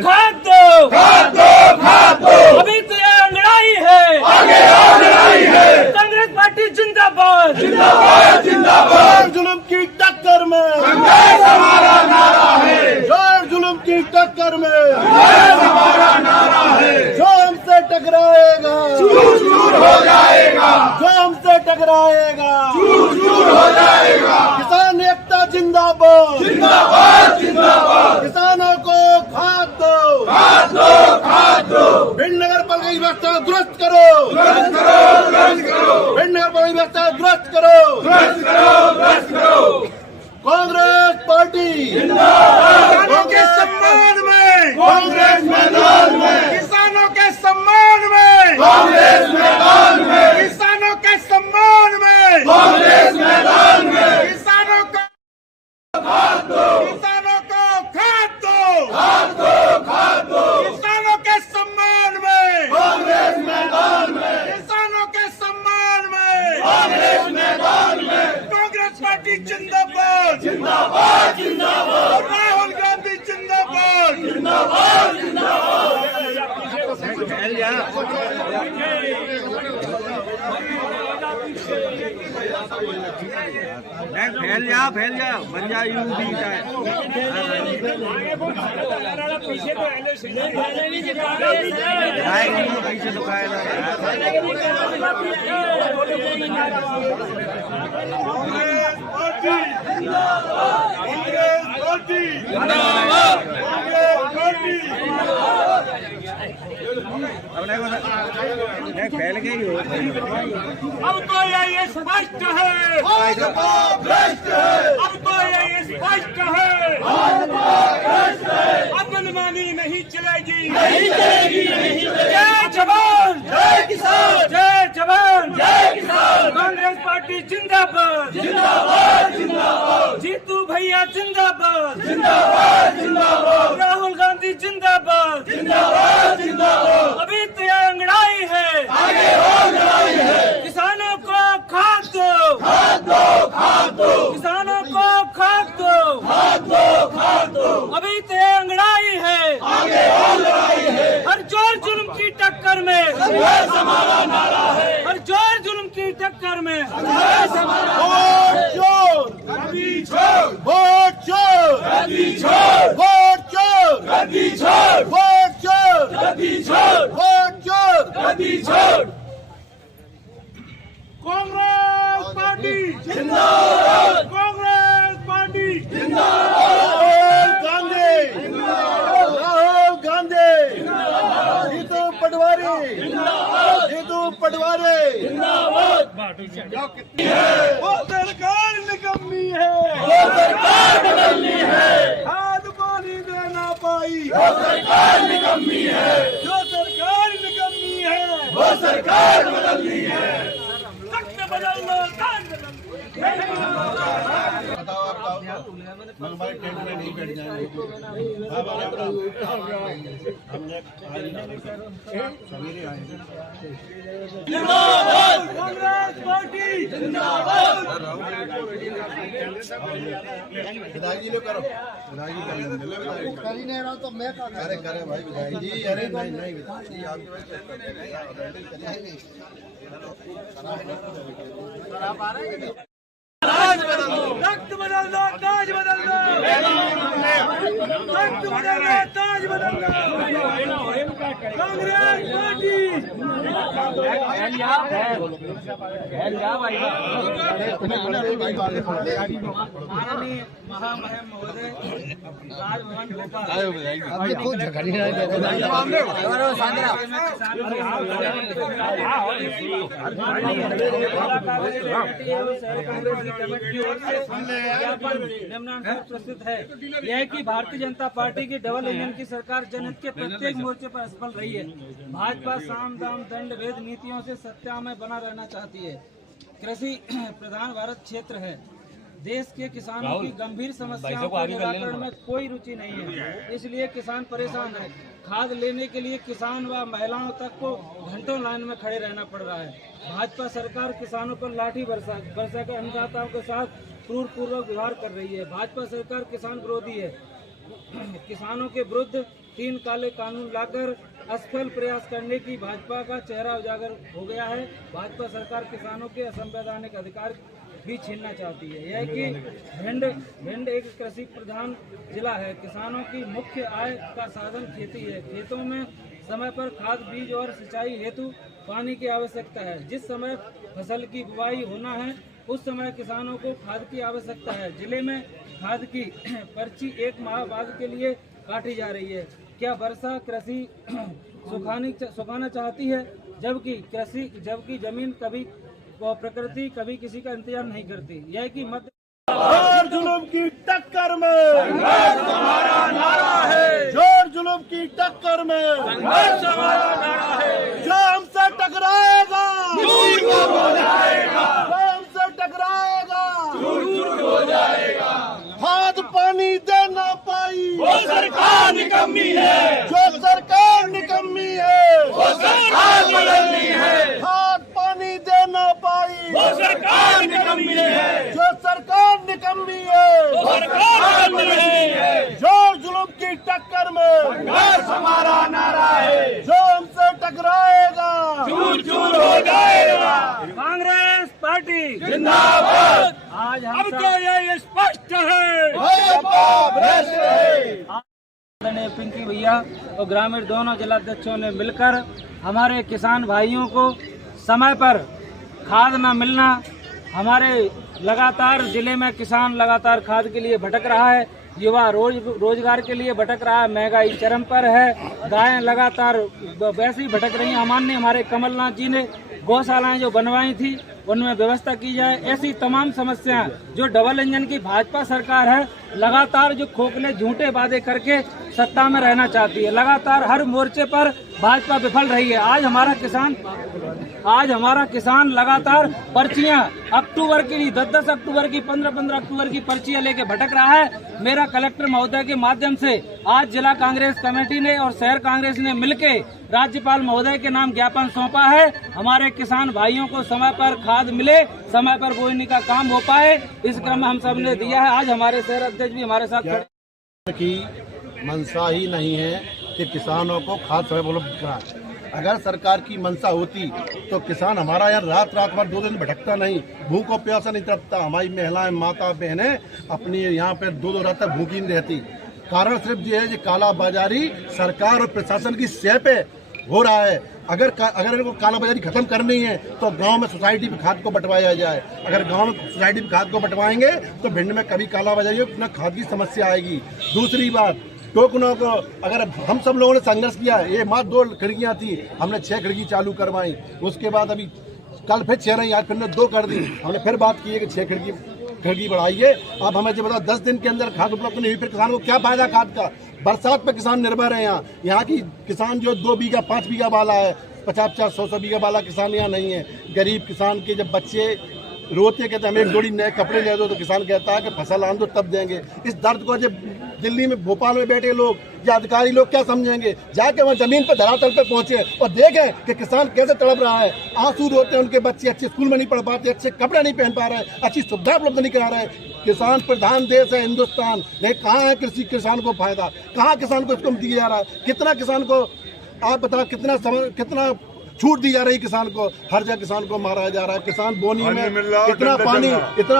खाद दो, खाद दो, खाद दो। अभी तो ये अंगड़ाई है, आगे और लड़ाई है। कांग्रेस पार्टी जिंदाबाद, जिंदाबाद, जिंदाबाद। जुल्म की टक्कर में कांग्रेस हमारा नारा है, जोर जुल्म की टक्कर में कांग्रेस हमारा नारा है। जो हमसे टकराएगा चूर चूर हो जाएगा, जो हमसे टकराएगा चूर चूर हो जाएगा। किसान एकता जिंदाबाद, जिंदाबाद, जिंदाबाद। किसानों को खाद दो, खाद दो, खाद दो। भिंड नगर पालिका की व्यवस्था दुरुस्त करो, दुरुस्त करो, दुरुस्त करो, भिंड नगर पालिका की व्यवस्था दुरुस्त करो। दुरुस्त करो, दुरुस्त करो। कांग्रेस पार्टी किसानों के सम्मान में, कांग्रेस मैदान में। किसानों के सम्मान में, कांग्रेस मैदान में। किसानों के सम्मान में, कांग्रेस मैदान में। किसानों को खाद दो, किसानों को खाद दो, खाद दो, खाद दो। किसानों के सम्मान में, कांग्रेस मैदान में। किसानों के सम्मान में, कांग्रेस मैदान में। कांग्रेस पार्टी जिंदाबाद, जिंदाबाद, जिंदाबाद। राहुल गांधी जिंदाबाद, जिंदाबाद, जिंदाबाद। फैल जा बन जा यूपी का पीछे फैल गई हो। अब तो ये स्पष्ट है, अब तो ये स्पष्ट है, अब मनमानी नहीं चलेगी, नहीं चलेगी, नहीं चलेगी। जय जवान, जय किसान, जय जवान, जय किसान। कांग्रेस पार्टी जिंदाबाद, जिंदाबाद, जिंदाबाद। जीतू भैया जिंदाबाद, जिंदाबाद, जिंदाबाद। राहुल गांधी जिंदाबाद, जिंदाबाद, जिंदाबाद। अभी तो ये अंगड़ाई है, आगे और लड़ाई है। किसानों को खाद दो, खाद दो, खाद दो। किसानों को खाद दो, खाद दो, खाद दो। अभी तो ये अंगड़ाई है, आगे और लड़ाई है। हर जोर जुल्म की टक्कर में कांग्रेस हमारा नारा है, हर जोर जुल्म की टक्कर में कांग्रेस हमारा। वोट चोर, गद्दी छोड़, वोट चोर, गद्दी छोड़, वोट चोर, गद्दी छोड़, वोट चोर, गद्दी छोड़, वोट चोर। गद्दी छोड़। कांग्रेस पार्टी जिंदाबाद, कांग्रेस पार्टी जिंदाबाद। राहुल गांधी, राहुल गांधी, जीतू पटवारी, जीतू पटवारी। वो सरकार निकम्मी है, वो सरकार बदलनी है। खाद पानी दे ना पाई, वो सरकार निकम्मी है। जो सरकार निकम्मी है, वो सरकार बदलनी है। तख्त बदल लो, ताज बदल बताओ आप हम हमारे टेंट में नहीं बैठ जाएंगे। हमने सवेरे आएंगे। जिंदाबाद, कांग्रेस पार्टी जिंदाबाद। विधायक जी लोग करो, विधायक जी कर लेंगे। कर ही नहीं रहा तो मैं अरे करे भाई विधायक जी। अरे नहीं नहीं विधायक जी आपके तख्त बदल दो, ताज बदल दो। तख्त बदल दो, ताज बदल दो। कांग्रेस पार्टी माननीय महामहिम महोदय राजभवन निम्नानुसार प्रस्तुत है। यह कि भारतीय जनता पार्टी की डबल इंजन की सरकार जनहित के प्रत्येक मोर्चे पर असफल रही है। भाजपा साम दाम दंड भेद नीतियों से सत्ता में बना रहना चाहती है। कृषि प्रधान भारत क्षेत्र है। देश के किसानों की गंभीर समस्याओं के निराकरण में कोई रुचि नहीं है, इसलिए किसान परेशान है। खाद लेने के लिए किसान व महिलाओं तक को घंटों लाइन में खड़े रहना पड़ रहा है। भाजपा सरकार किसानों पर लाठी बरसा कर अन्नदाताओं के साथ क्रूरपूर्वक व्यवहार कर रही है। भाजपा सरकार किसान विरोधी है। किसानों के विरुद्ध 3 काले कानून लाकर असफल प्रयास करने की भाजपा का चेहरा उजागर हो गया है। भाजपा सरकार किसानों के असंवैधानिक अधिकार भी छीनना चाहती है। यह कि भिंड एक कृषि प्रधान जिला है। किसानों की मुख्य आय का साधन खेती है। खेतों में समय पर खाद, बीज और सिंचाई हेतु पानी की आवश्यकता है। जिस समय फसल की बुवाई होना है उस समय किसानों को खाद की आवश्यकता है। जिले में खाद की पर्ची 1 माह बाद के लिए काटी जा रही है। क्या वर्षा कृषि सुखाना चाहती है, जबकि जमीन कभी प्रकृति कभी किसी का इंतजार नहीं करती। यह कि मध्य जोर जुल्म की टक्कर में संघर्ष हमारा नारा है। जोर जुल्म की टक्कर में संघर्ष हमारा नारा है। जो हमसे टकराएगा दूर हो जाएगा। जो हमसे टकराएगा दूर हो जाएगा। खाद पानी दे ना पाई वो सरकार निकम्मी है। जो सरकार निकम्मी है वो सरकार बदलनी है। खाद पानी दे ना पाई वो सरकार निकम्मी है। जो सरकार निकम्मी है वो सरकार बदलनी है। जोर जुल्म की टक्कर में संघर्ष हमारा नारा है। जो हमसे टकराएगा चूर चूर हो जाएगा। कांग्रेस पार्टी जिंदाबाद। आज हम अब तो ये स्पष्ट है, भाजपा भ्रष्ट है। आदरणीय पिंकी भैया और ग्रामीण दोनों जिलाध्यक्षों ने मिलकर हमारे किसान भाइयों को समय पर खाद न मिलना, हमारे लगातार जिले में किसान लगातार खाद के लिए भटक रहा है, युवा रोजगार के लिए भटक रहा है, महंगाई चरम पर है, गायें लगातार वैसे ही भटक रही हैं। माननीय हमारे कमलनाथ जी ने गौशालाएं जो बनवाई थी उनमें व्यवस्था की जाए। ऐसी तमाम समस्याएं जो डबल इंजन की भाजपा सरकार है लगातार जो खोखले झूठे वादे करके सत्ता में रहना चाहती है, लगातार हर मोर्चे पर भाजपा विफल रही है। आज हमारा किसान लगातार पर्चियां अक्टूबर की 10 अक्टूबर की 15 अक्टूबर की पर्चियां लेके भटक रहा है। मेरा कलेक्टर महोदय के माध्यम से आज जिला कांग्रेस कमेटी ने और शहर कांग्रेस ने मिलके राज्यपाल महोदय के नाम ज्ञापन सौंपा है। हमारे किसान भाइयों को समय पर खाद मिले, समय पर बोने का काम हो पाए, इस क्रम में हम सब ने दिया है। आज हमारे शहर अध्यक्ष भी हमारे साथ खड़े की मंशा ही नहीं है कि किसानों को खाद समय उपलब्ध कराए। अगर सरकार की मंशा होती तो किसान हमारा यहाँ रात भर 2 दिन भटकता नहीं, भूखों प्यासा नहीं तड़पता। हमारी महिलाएं, माता बहनें अपनी यहाँ पे 2 रात तक भूखी नहीं रहती। कारण सिर्फ ये है कि काला बाजारी सरकार और प्रशासन की सह पे हो रहा है। अगर इनको कालाबाजारी खत्म करनी है तो गांव में सोसाइटी में खाद को बंटवाया जाए। अगर गांव में सोसाइटी में खाद को बंटवाएंगे तो भिंड में कभी कालाबाजारी न खाद की समस्या आएगी। दूसरी बात, टोकनों को अगर हम सब लोगों ने संघर्ष किया, ये मात्र 2 खिड़कियां थी, हमने 6 खिड़की चालू करवाई। उसके बाद अभी कल फिर 6 नहीं, आज फिर 2 कर दी। हमने फिर बात की है कि 6 खिड़की बढ़ाइए। अब हमें जो बताओ 10 दिन के अंदर खाद उपलब्ध नहीं हुई, फिर किसान को क्या फायदा खाद का। बरसात पे किसान निर्भर है। यहाँ की किसान जो 2 बीघा 5 बीघा वाला है, 50-50 100 बीघा वाला किसान यहाँ नहीं है। गरीब किसान के जब बच्चे रोते कहते हमें 1 जोड़ी नए कपड़े ले दो, तो किसान कहता है कि फसल आन दो तब देंगे। इस दर्द को जब दिल्ली में, भोपाल में बैठे लोग या अधिकारी लोग क्या समझेंगे। जाके वहाँ जमीन पर धरातल पे पहुंचे और देखें कि किसान कैसे तड़प रहा है। आंसू रोते हैं, उनके बच्चे अच्छे स्कूल में नहीं पढ़ पाते, अच्छे कपड़े नहीं पहन पा रहे, अच्छी सुविधा उपलब्ध नहीं करा रहे। किसान प्रधान देश है हिंदुस्तान, लेकिन कहाँ है किसान को फायदा, कहाँ किसान को इसको दिया जा रहा है। कितना किसान को आप बताओ, कितना छूट दी जा रही किसान को। हर जगह किसान को मारा जा रहा है। किसान बोनी में इतना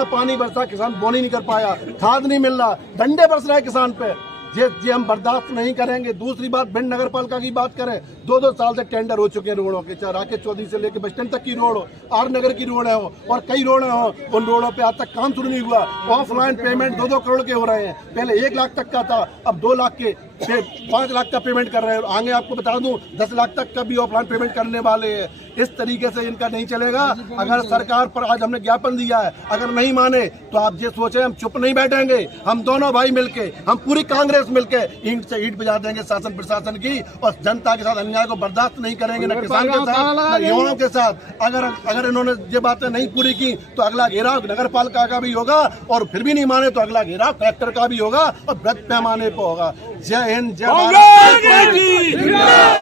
पानी बरसा, किसान बोनी नहीं कर पाया, खाद नहीं मिल रहा, डंडे बरस रहे किसान पे। ये हम बर्दाश्त नहीं करेंगे। दूसरी बात, भिंड नगर पालिका की बात करें, 2-2 साल से टेंडर हो चुके हैं रोडों के, चाहे राकेश चौधरी से लेकर बस स्टैंड तक की रोड हो, आर नगर की रोड हो और कई रोड हो, उन रोडों पे आज तक काम शुरू नहीं हुआ। ऑफलाइन पेमेंट 2-2 करोड़ के हो रहे हैं। पहले 1 लाख तक का था, अब 2 लाख के 5 लाख का पेमेंट कर रहे हैं। आगे आपको बता दूं 10 लाख तक का भी ऑफलाइन पेमेंट करने वाले हैं। इस तरीके से इनका नहीं चलेगा। अगर सरकार पर आज हमने ज्ञापन दिया है, अगर नहीं माने तो आप ये सोचे हम चुप नहीं बैठेंगे। हम दोनों भाई मिलके, हम पूरी कांग्रेस मिलके ईंट से ईंट बजा देंगे शासन प्रशासन की, और जनता के साथ अन्याय को बर्दाश्त नहीं करेंगे, न किसान के साथ न युवाओं के साथ। अगर इन्होंने ये बातें नहीं पूरी की तो अगला घेराव नगर पालिका का भी होगा, और फिर भी नहीं माने तो अगला घेराव कलेक्टर का भी होगा और बृहद पैमाने पर होगा। जय हिंद, जय भारत।